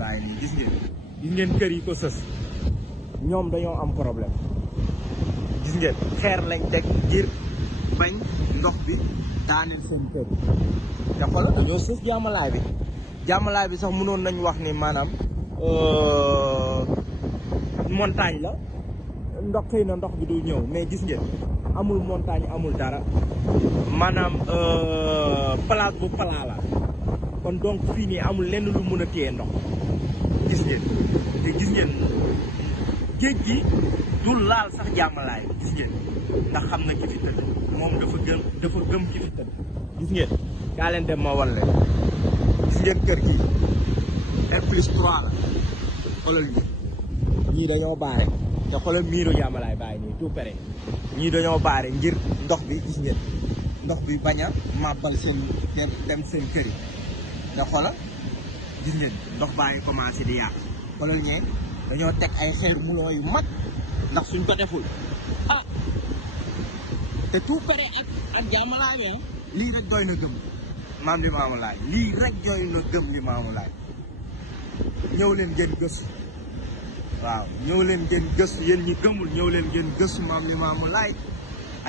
baa ngi nii gis ngeen kër yi ko sës ñoom dañoo am problème gis ngeen xeer lañ teg ngir bañ ndox bi daaneel seen kër te xoolal dañoo sës jàmmalaay bi sax mënoon nañ wax ni maanaam montagne la ndox xëy na ndox bi du ñëw mais gis ngeen amul montagne amul dara maanaam place bu plat la kon donc fii nii amul lenn lu mën a téye ndox gis ngeen te gis ngeen géej gi du laal sax jàmmalaay bi gis ngeen ndax xam na ki fi tëdd moom dafa gëm ki fi tëdd gis ngeen kaa leen dem ma wan leen gis ngeen kër gi R+3 la xoolal ñii dañoo baare te xoolal miiru jàmmalaay bàyyi nii tout près ñii dañoo baare ngir ndox bi gis ngeen ndox bi bañ a màbbal seen dem seen kër yi te xoolal gis ngeen ndox baa ngi commencé di yàq xoolal ñee dañoo teg ay xeer mulon yu mag ndax suñ ko deful te tout près ak jàmmalaay bi lii rek doy na gëm maam li maamu laay lii rek doy na gëm li maamu laay ñëw leen ngeen gëstu waaw ñëw leen ngeen gëstu yéen ñi gëmul ñëw leen ngeen gëstu maam li maamu laay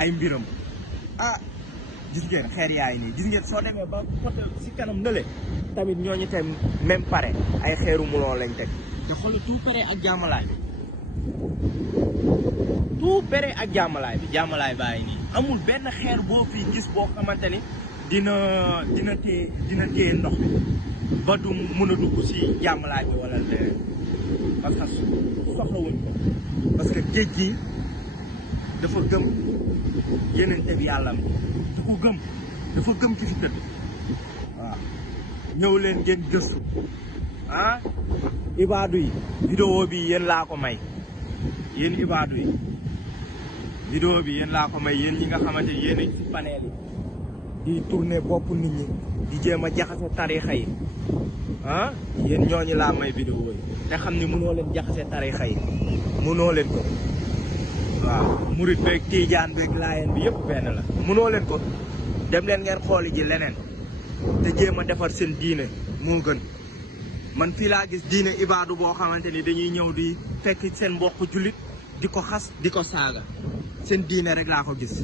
ay mbiram gis ngeen xeer yaay nii gis ngeen soo demee ba côté si kanam nële tamit ñooñu tam même pare ay xeeru mulon lañ teg te xoolal tout près ak jàmmalaay bi tout près ak jàmmalaay bàyyi nii amul benn xeer boo fi gis boo xamante ni dina téye ndox bi ba du mën a dugg si jàmmalaay bi wala leneen parce que soxlawuñ ko parce que géej gi dafa gëm yenente bi yàlla mi dafa gëm ki fi tëdd waaw ñëw leen ngeen gëstu ibaadu yi vidéo bi yéen laa ko may yéen ibaadu yi vidéo bi yéen laa ko may yéen ñi nga xamante yéen a ci panel yi di tourner bopp nit ñi di jéem a jaxase tarixa yi yéen ñooñu laa may vidéo yi te xam ni mënoo leen jaxase tarixa yi mënoo leen ko waaw murit beeg tiijaan beeg laayeen bi yëpp benn la mënoo leen ko dem leen ngeen xooli ji leneen te jéem a defar seen diine moo gën man fii laa gis diine ibaadu boo xamante ni dañuy ñëw di fekk seen mbokk jullit di ko xas di ko saaga seen diine rek laa ko gis